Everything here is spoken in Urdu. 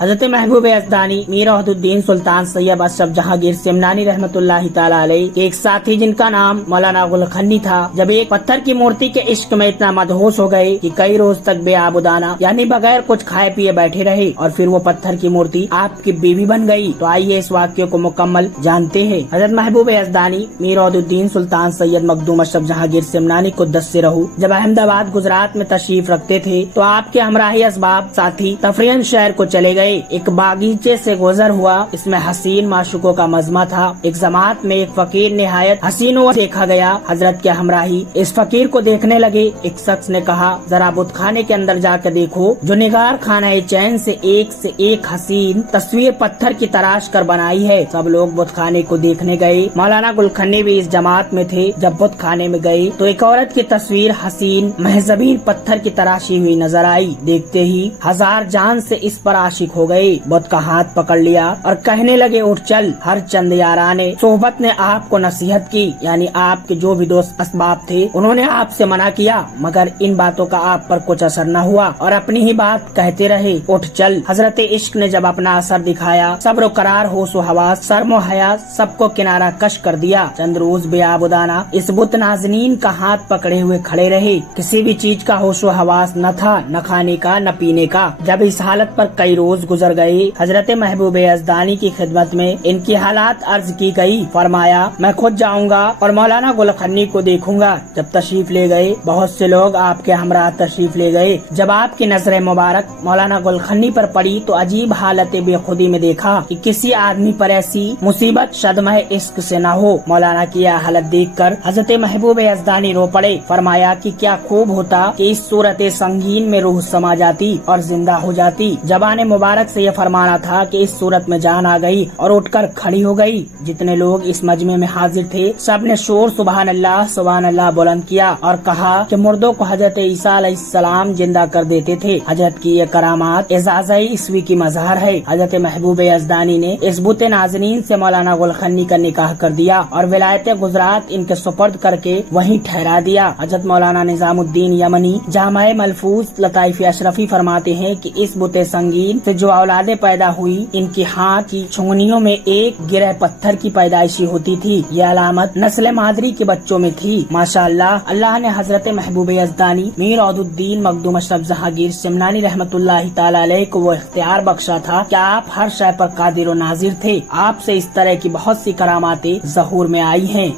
حضرت محبوب یزدانی میر وحدالدین سلطان سید اشرف جہانگیر سمنانی رحمۃ اللہ تعالی علیہ کے ایک ساتھی جن کا نام مولانا گلخنی تھا، جب ایک پتھر کی مورتی کے عشق میں اتنا مدہوش ہو گئے کہ کئی روز تک بے آبودانہ یعنی بغیر کچھ کھائے پیے بیٹھے رہے اور پھر وہ پتھر کی مورتی آپ کی بیوی بن گئی۔ تو آئیے اس واقعے کو مکمل جانتے ہیں۔ حضرت محبوب یزدانی میر وحدالدین سلطان سید مخدوم اشرف جہانگیر سمنانی قدس سرہ جب احمد آباد گجرات میں تشریف رکھتے تھے تو آپ کے ہمراہی اسباب ساتھی تفریحاً شہر کو چلے گئے۔ ایک باغیچے سے گزر ہوا، اس میں حسین معشوقوں کا مجمع تھا۔ ایک جماعت میں ایک فقیر نہایت حسین و دیکھا گیا۔ حضرت کے ہمراہی اس فقیر کو دیکھنے لگے۔ ایک شخص نے کہا، ذرا بت خانے کے اندر جا کے دیکھو، جو نگار خانہ چین سے ایک حسین تصویر پتھر کی تراش کر بنائی ہے۔ سب لوگ بت خانے کو دیکھنے گئے۔ مولانا گلخنی بھی اس جماعت میں تھے۔ جب بت خانے میں گئے تو ایک عورت کی تصویر حسین محضبین پتھر کی تراشی ہوئی نظر آئی۔ دیکھتے ہی ہزار جان سے اس پر عاشق ہو گئے۔ بت کا ہاتھ پکڑ لیا اور کہنے لگے، اٹھ چل۔ ہر چند یارانے صحبت نے آپ کو نصیحت کی، یعنی آپ کے جو بھی دوست اسباب تھے انہوں نے آپ سے منع کیا، مگر ان باتوں کا آپ پر کچھ اثر نہ ہوا اور اپنی ہی بات کہتے رہے، اٹھ چل۔ حضرت عشق نے جب اپنا اثر دکھایا، صبر و قرار، ہوش و حواس، شرم و حیا سب کو کنارہ کش کر دیا۔ چند روز بے آبودانہ اس بت نازنین کا ہاتھ پکڑے ہوئے کھڑے رہے۔ کسی بھی چیز کا ہوش و حواس نہ تھا، نہ کھانے کا نہ پینے کا۔ جب اس حالت پر کئی روز گزر گئے، حضرت محبوب یزدانی کی خدمت میں ان کی حالات عرض کی گئی۔ فرمایا، میں خود جاؤں گا اور مولانا گلخنی کو دیکھوں گا۔ جب تشریف لے گئے، بہت سے لوگ آپ کے ہمراہ تشریف لے گئے۔ جب آپ کی نظر مبارک مولانا گلخنی پر پڑی تو عجیب حالت بے خودی میں دیکھا کہ کسی آدمی پر ایسی مصیبت شدمہ عشق سے نہ ہو۔ مولانا کی یہ حالت دیکھ کر حضرت محبوب یزدانی رو پڑے۔ فرمایا کہ کیا خوب ہوتا کہ اس صورت سنگین میں روح سما جاتی اور زندہ ہو جاتی۔ زبان مبارک سے یہ فرمانا تھا کہ اس صورت میں جان آ گئی اور اٹھ کر کھڑی ہو گئی۔ جتنے لوگ اس مجمع میں حاضر تھے سب نے شور سبحان اللہ بلند کیا اور کہا کہ مردوں کو حضرت عیسیٰ علیہ السلام زندہ کر دیتے تھے۔ حضرت کی یہ کرامات اعزاز عیسوی کی مظہر ہے۔ حضرت محبوب یزدانی نے اس بت نازنین سے مولانا گلخنی کا نکاح کر دیا اور ولایت گجرات ان کے سپرد کر کے وہیں ٹھہرا دیا۔ حضرت مولانا نظام الدین یمنی جامع ملفوظ لطائف اشرفی فرماتے ہیں کہ اس بت سنگین سے جو اولادیں پیدا ہوئی، ان کی ہاتھ کی چھنگنیوں میں ایک گرہ پتھر کی پیدائشی ہوتی تھی۔ یہ علامت نسل مادری کے بچوں میں تھی۔ ماشاءاللہ، اللہ نے حضرت محبوب یزدانی میر وحدالدین مخدوم اشرف جہانگیر سمنانی رحمۃ اللہ تعالی علیہ کو وہ اختیار بخشا تھا کہ آپ ہر شے پر قادر و ناظر تھے۔ آپ سے اس طرح کی بہت سی کراماتیں ظہور میں آئی ہیں۔